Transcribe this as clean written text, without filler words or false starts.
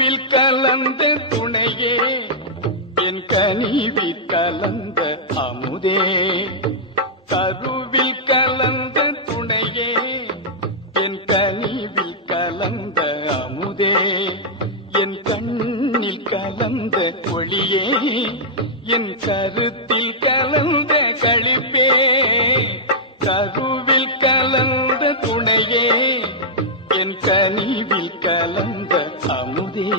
கருவில் கலந்த துணையே என் கனிவில் கலந்த அமுதே கருவில் கலந்த துணையே என் கனிவில் கலந்த அமுதே என் கண்ணில் கலந்த ஒளியே என் கருத்தில் கலந்த களிப்பே கருவில் கலந்த துணையே என் கனிவில் கலந்த அமுதே